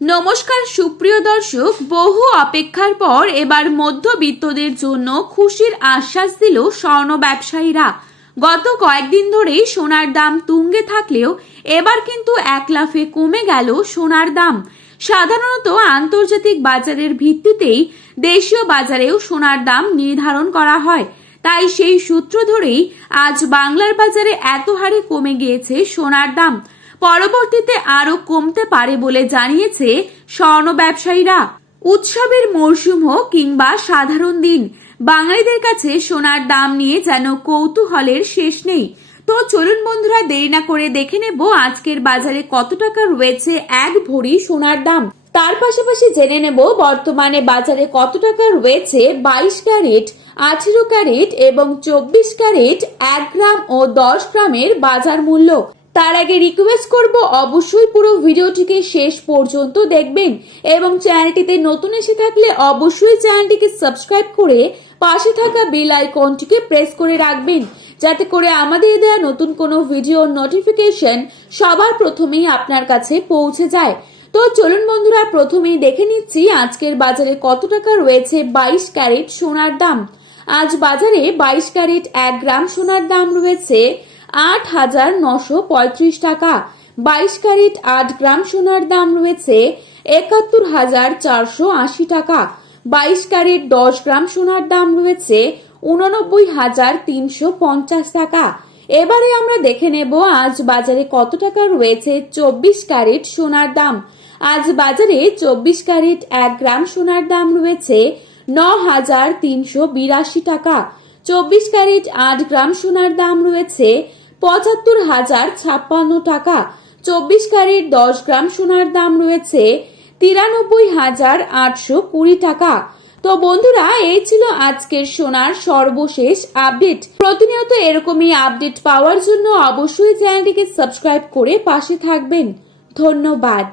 নমস্কার, সুপ্রিয় দর্শক, বহু অপেক্ষার পর এবার মধ্যবিত্তদের জন্য খুশির আশ্বাস দিল স্বর্ণ ব্যবসায়ীরা। গত কয়েকদিন ধরেই সোনার দাম তুঙ্গে থাকলেও এবার কিন্তু এক লাফে কমে গেল সোনার দাম। সাধারণত আন্তর্জাতিক বাজারের ভিত্তিতেই দেশীয় বাজারেও সোনার দাম নির্ধারণ করা হয়। তাই সেই সূত্র ধরেই আজ বাংলার বাজারে এত হারে কমে গিয়েছে সোনার দাম। পরবর্তীতে আরও কমতে পারে বলে জানিয়েছে স্বর্ণ ব্যবসায়ীরা। উৎসবের মরশুম হোক কিংবা সাধারণ দিন, বাঙালিদের কাছে সোনার দাম নিয়ে যেন কৌতূহলের শেষ নেই। তো চলুন বন্ধুরা, দেরি না করে দেখে নেব আজকের বাজারে কত টাকা রয়েছে এক ভরি সোনার দাম। তার পাশাপাশি জেনে নেব বর্তমানে বাজারে কত টাকা রয়েছে বাইশ ক্যারেট, আঠেরো ক্যারেট এবং চব্বিশ ক্যারেট এক গ্রাম ও দশ গ্রামের বাজার মূল্য। তার আগে রিকোয়েস্ট করব, অবশ্যই পুরো ভিডিওটিকে শেষ পর্যন্ত দেখবেন এবং চ্যানেলটিতে নতুন এসে থাকলে অবশ্যই চ্যানেলটিকে সাবস্ক্রাইব করে পাশে থাকা বেল আইকনটিকে প্রেস করে রাখবেন। যাতে করে আমাদের দেওয়া নতুন কোনো ভিডিও নোটিফিকেশন সবার প্রথমেই আপনার কাছে পৌঁছে যায়। তো চলুন বন্ধুরা, প্রথমেই দেখে নিচ্ছি আজকের বাজারে কত টাকা রয়েছে বাইশ ক্যারেট সোনার দাম। আজ বাজারে বাইশ ক্যারেট এক গ্রাম সোনার দাম রয়েছে আট হাজার নশো পঁয়ত্রিশ টাকা। বাইশ ক্যারেট আট গ্রাম সোনার দাম রয়েছে একাত্তর হাজার চারশো আশি টাকা। বাইশ ক্যারেট দশ গ্রাম সোনার দাম রয়েছে উননব্বই হাজার তিনশো পঞ্চাশ টাকা। এবারে আমরা দেখে নেব আজ বাজারে কত টাকা রয়েছে চব্বিশ ক্যারেট সোনার দাম। আজ বাজারে চব্বিশ ক্যারেট এক গ্রাম সোনার দাম রয়েছে ন হাজার তিনশো বিরাশি টাকা। চব্বিশ ক্যারেট আট গ্রাম সোনার দাম রয়েছে পঁচাত্তর হাজার ছাপ্পান্ন টাকা। চব্বিশ ক্যারেট দশ গ্রাম সোনার দাম রয়েছে তিরানব্বই হাজার আটশো কুড়ি টাকা। তো বন্ধুরা, এই ছিল আজকের সোনার সর্বশেষ আপডেট। প্রতিনিয়ত এরকমই আপডেট পাওয়ার জন্য অবশ্যই চ্যানেলটিকে সাবস্ক্রাইব করে পাশে থাকবেন। ধন্যবাদ।